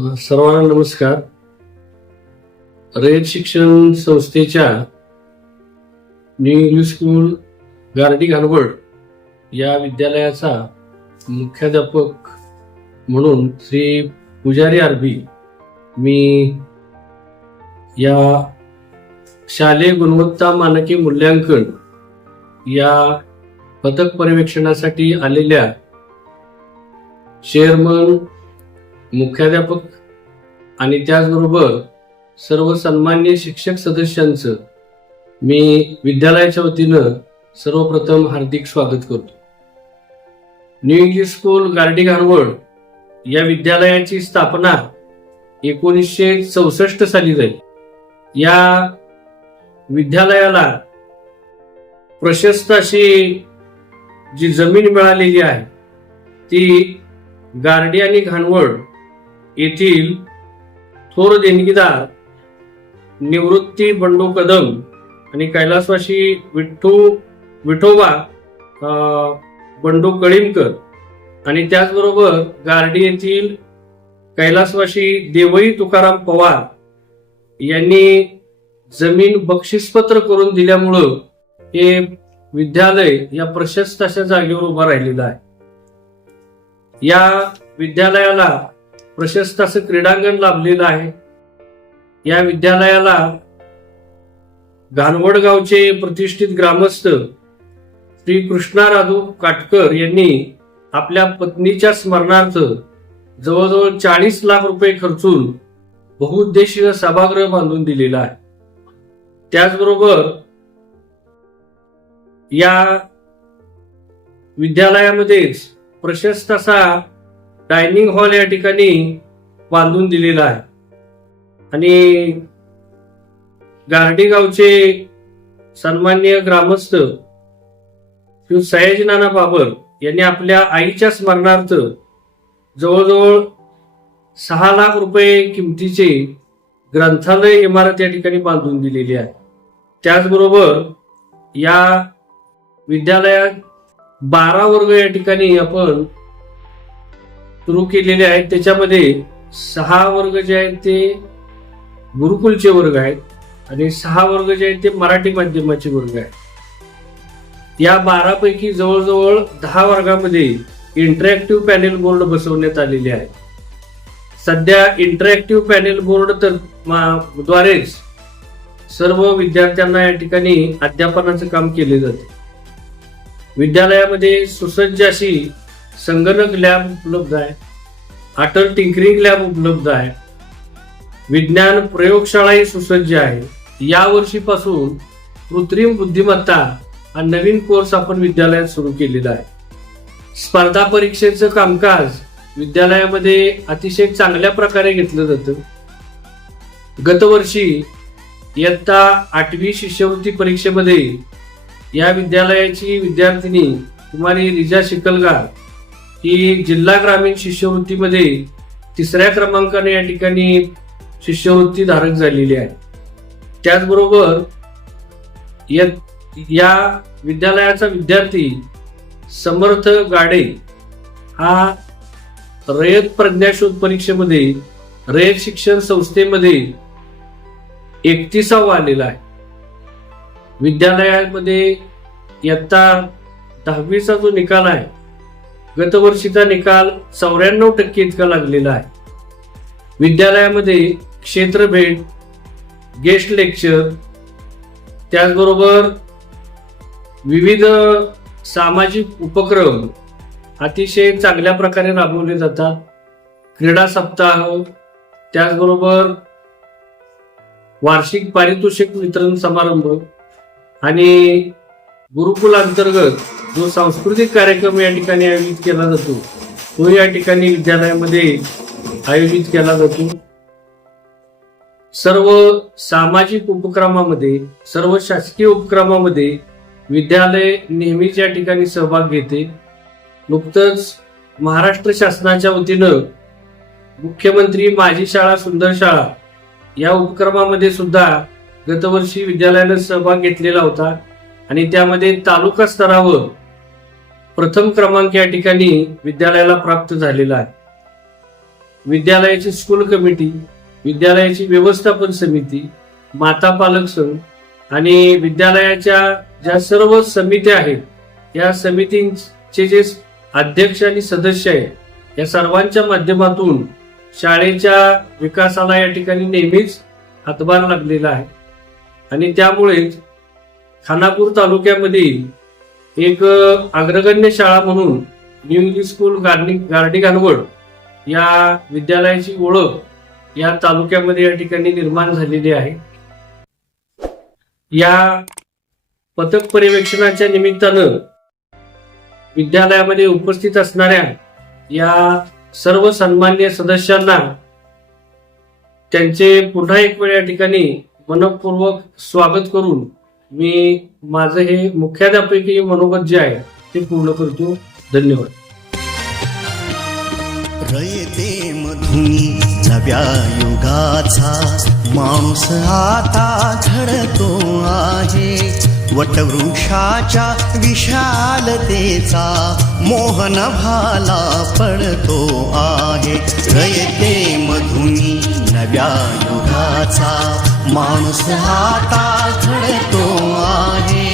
सर्वांना नमस्कार. रयत शिक्षण संस्थेच्या न्यू इंग्लिश स्कूल गारडी घाणवड या विद्यालयाचा मुख्याध्यापक म्हणून श्री पुजारी आरबी मी या शालेय गुणवत्ता मानके मूल्यांकन या पथक पर्यवेक्षणासाठी आलेल्या चेअरमन, मुख्याध्यापक आणि त्याचबरोबर सर्व सन्माननीय शिक्षक सदस्यांचं मी विद्यालयाच्या वतीनं सर्वप्रथम हार्दिक स्वागत करतो. न्यू इंग्लिश स्कूल गारडी घाणवड या विद्यालयाची स्थापना 1964 साली झाली. या विद्यालयाला प्रशस्त अशी जी जमीन मिळालेली आहे ती गारडी आणि घाणवड येथील थोर देणगीदार निवृत्ती बंडू कदम आणि कैलासवासी विठोबा बंडू कळीमकर आणि त्याचबरोबर गारडी येथील कैलासवासी देवई तुकाराम पवार यांनी जमीन बक्षीसपत्र करून दिल्यामुळं हे विद्यालय या प्रशस्त अशा जागेवर उभं राहिलेलं आहे. या विद्यालयाला प्रशस्त असं क्रीडांगण लाभलेलं आहे. या विद्यालयाला घाणवड गावचे प्रतिष्ठित ग्रामस्थ श्री कृष्णा राधू काटकर यांनी आपल्या पत्नीच्या स्मरणार्थ जवळजवळ 40 लाख रुपये खर्चून बहुउद्देशीय सभागृह बांधून दिलेला आहे. त्याचबरोबर या विद्यालयामध्येच प्रशस्त असा डायनिंग हॉल या ठिकाणी बांधून दिलेला आहे. आणि गारडी गावचे सन्माननीय ग्रामस्थ श्री सयाजी नाना बाबर यांनी आपल्या आईच्या स्मरणार्थ जवळजवळ 6 लाख रुपये किमतीचे ग्रंथालय इमारत या ठिकाणी बांधून दिलेली आहे. त्याचबरोबर या विद्यालयात 12 वर्ग या ठिकाणी आपण सुरू केलेले आहेत. त्याच्यामध्ये 6 वर्ग जे आहेत ते गुरुकुलचे वर्ग आहेत आणि 6 वर्ग जे आहेत ते मराठी माध्यमाचे वर्ग आहेत. या 12 पैकी जवळजवळ 10 वर्गामध्ये इंटरॅक्टिव्ह पॅनेल बोर्ड बसवण्यात आलेले आहे. सध्या इंटरॅक्टिव्ह पॅनेल बोर्ड द्वारेच सर्व विद्यार्थ्यांना या ठिकाणी अध्यापनाचं काम केले जाते. विद्यालयामध्ये सुसज्ज अशी संगणक लॅब उपलब्ध आहे. अटल टिंकरिंग लॅब उपलब्ध आहे. विज्ञान प्रयोगशाळाही सुसज्ज आहे. या वर्षीपासून कृत्रिम बुद्धिमत्ता हा नवीन कोर्स आपण विद्यालयात सुरू केलेला आहे. स्पर्धा परीक्षेचं कामकाज विद्यालयामध्ये अतिशय चांगल्या प्रकारे घेतलं जातं. गतवर्षी इयत्ता 8वी शिष्यवृत्ती परीक्षेमध्ये या विद्यालयाची विद्यार्थिनी कुमारी रिजा शिकलगार ही जिल्हा ग्रामीण शिष्यवृत्तीमध्ये 3ऱ्या क्रमांकाने या ठिकाणी शिष्यवृत्ती धारक झालेली आहे. त्याचबरोबर या विद्यालयाचा विद्यार्थी समर्थ गाडे हा रयत प्रज्ञाशोध परीक्षेमध्ये रयत शिक्षण संस्थेमध्ये 31वा आलेला आहे. विद्यालयामध्ये इयत्ता 10वीचा जो निकाल आहे गतवर्षीचा निकाल 94% इतका लागलेला आहे. विद्यालयामध्ये क्षेत्र भेट, गेस्ट लेक्चर, त्याचबरोबर विविध सामाजिक उपक्रम अतिशय चांगल्या प्रकारे राबवले जातात. क्रीडा सप्ताह, त्याचबरोबर वार्षिक पारितोषिक वितरण समारंभ आणि गुरुकुल अंतर्गत जो सांस्कृतिक कार्यक्रम या ठिकाणी आयोजित केला जातो तो या ठिकाणी विद्यालयामध्ये आयोजित केला जातो. सर्व सामाजिक उपक्रमामध्ये, सर्व शासकीय उपक्रमामध्ये विद्यालय नेहमीच या ठिकाणी सहभाग घेते. नुकतंच महाराष्ट्र शासनाच्या वतीनं मुख्यमंत्री माझी शाळा सुंदर शाळा या उपक्रमामध्ये सुद्धा गतवर्षी विद्यालयानं सहभाग घेतलेला होता आणि त्यामध्ये तालुका स्तरावर प्रथम क्रमांक या ठिकाणी विद्यालयाला प्राप्त झालेला आहे. विद्यालयाची स्कूल कमिटी, विद्यालयाची व्यवस्थापन समिती, माता पालक संघ आणि विद्यालयाच्या ज्या सर्व समित्या आहेत या समितींचे जे अध्यक्ष आणि सदस्य आहेत या सर्वांच्या माध्यमातून शाळेच्या विकासाला या ठिकाणी नेहमीच हातभार लागलेला आहे आणि त्यामुळेच खानापूर तालुक्यामध्ये एक अग्रगण्य शाळा म्हणून न्यू इंग्लिश स्कूल गार्डी घाणवड या विद्यालयाची ओळख या तालुक्यामध्ये या ठिकाणी निर्माण झालेली आहे. या पथक पर्यवेक्षणाच्या निमित्तानं विद्यालयामध्ये उपस्थित असणाऱ्या या सर्व सन्माननीय सदस्यांना त्यांचे पुन्हा एक वेळ या ठिकाणी मनपूर्वक स्वागत करून मी माझं हे मुख्याध्यापकीय मनोगत जे आहे ते पूर्ण करतो. धन्यवाद. रयते मधुनी नव्या युगाचा माणूस आता घडतो आहे. वटवृक्षाच्या विशालतेचा मोहन भाला पडतो आहे. रयते मधुनी नव्या युगाचा माणूस आता घडतो आहे.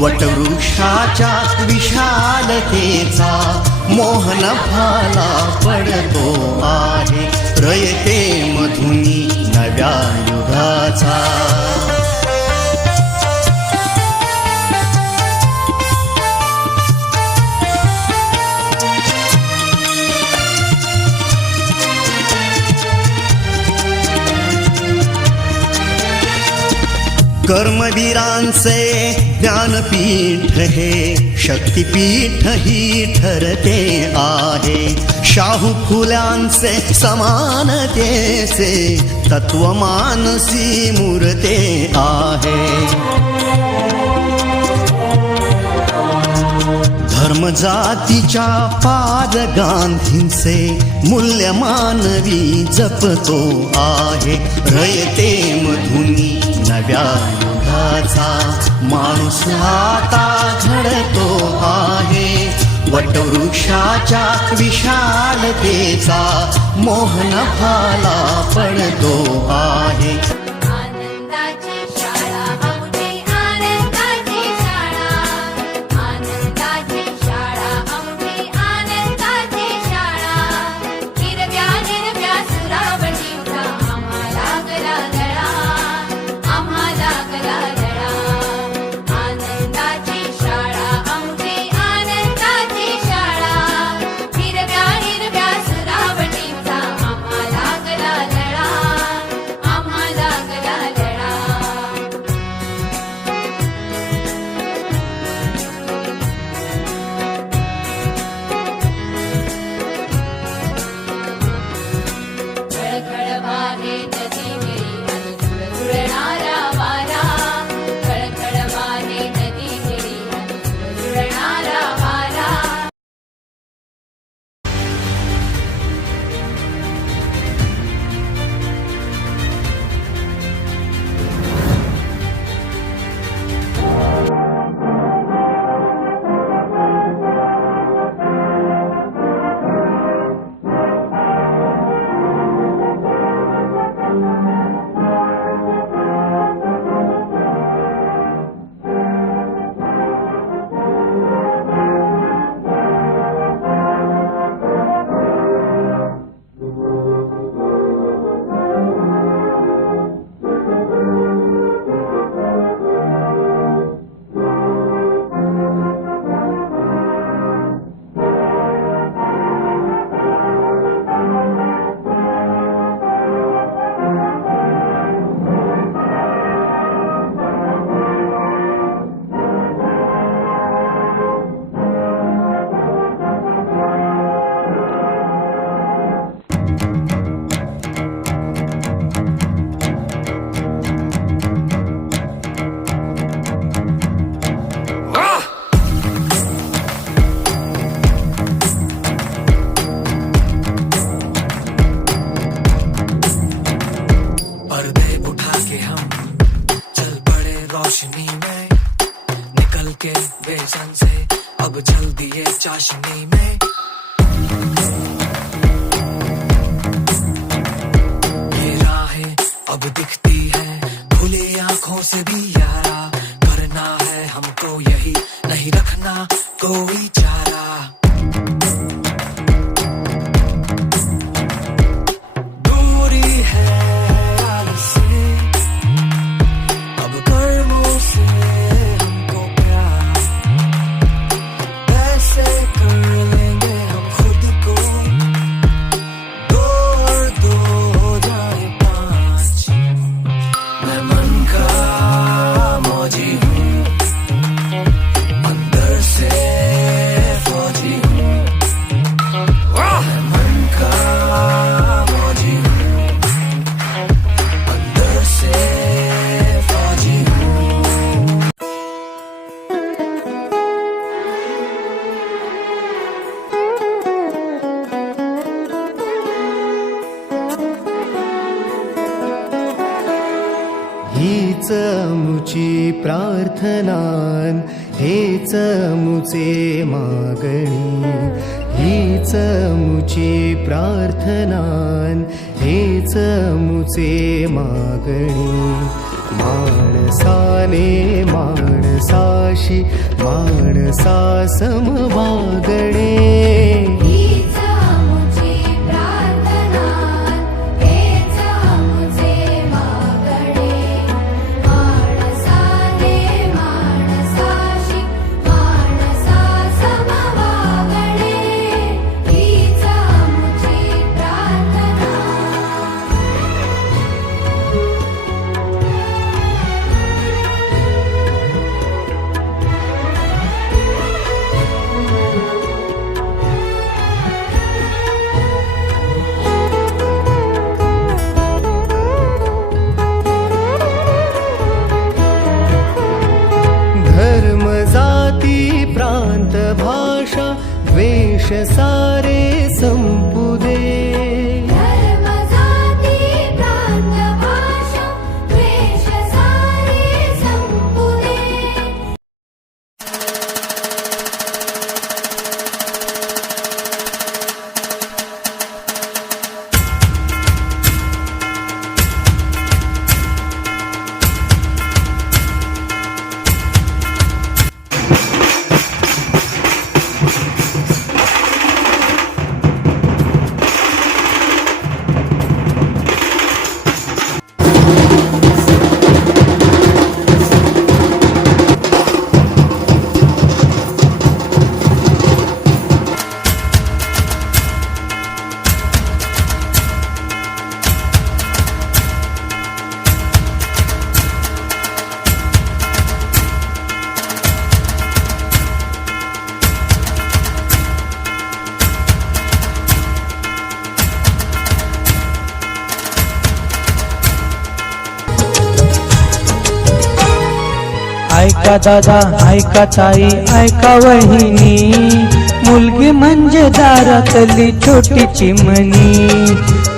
वटवृक्षाच्या विशालतेचा मोहन भाला पडतो आहे. रयते मधुनी नव्या युगाचा. कर्मवीरांचे ज्ञानपीठ हे शक्तिपीठ ही ठरते आहे. शाहू फुल्यांचे समानतेचे तत्व मानसी मूर्ते आहे. धर्म जातीच्या पाद गांधींचे मूल्य मानवी जपतो आहे. रयते मधुनी नव्या युगाचा माणूस आता घडतो आहे. वटवृक्षाच्या विशालतेचा मोहन भाला पडतो आहे. अब चल दिए चाशनी में अब दिखती है खुली आंखों से भी यारा, करना है हमको यही, नहीं रखना कोई चारा। दूरी है यार से, अब कर्मों से हमको प्यार, ऐसे कर लेंगे हम खुद को, दो और दो हो जाए पाँच। मैं मन का मौजी हूँ, अंदर से फौजी हूँ। मैं मन का मौजी हूँ, अंदर से फौजी हूँ। हीच मुची प्रार्थनान, हेच मुचे मागणी, हीच मुची प्रार्थनान, हेच मुचे मागणी। माणसाने माणसाशी माणसा सम वागणे, हीच मुची प्रार्थना, हेच मुचे मागणे, माणसाने माणसाशी माणसा सम वागणे, हीच मुची प्रार्थना। धर्म जाती प्रांत भाषा द्वेष सारे संपू दे, धर्म जाती प्रांत भाषा द्वेष सारे संपू दे। ऐका दादा, ऐका ताई, ऐका वहिनी, मुलगी म्हणजे दारातली छोटी चिमणी,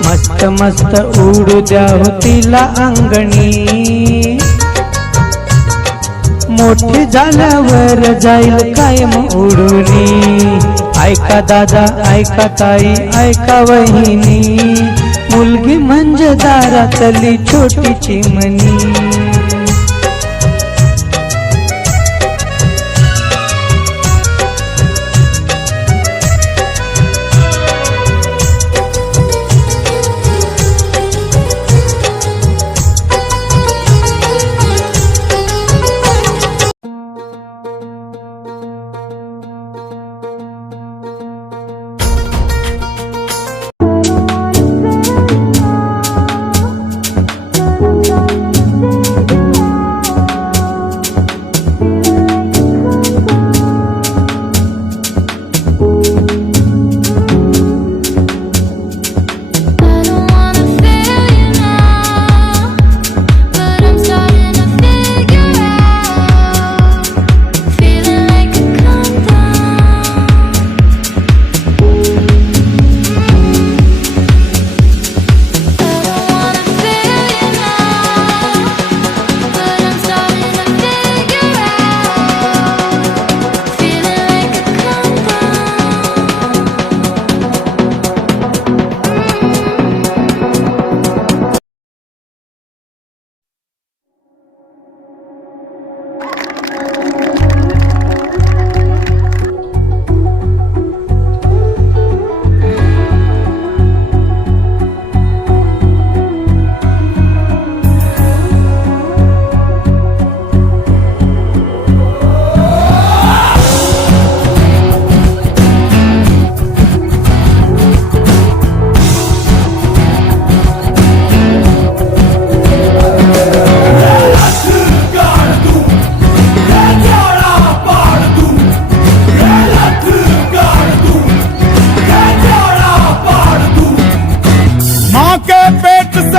मस्त मस्त उडू द्या हो तिला अंगणी, मोठी झाल्यावर जाईल कायम उडूनी। ऐका दादा, ऐका ताई, ऐका वहिनी, मुलगी म्हणजे दारातली छोटी चिमणी।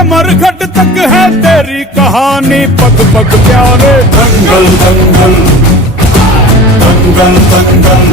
मरघट तक है तेरी कहानी, पग पग प्यारे। दंगल दंगल दंगल दंगल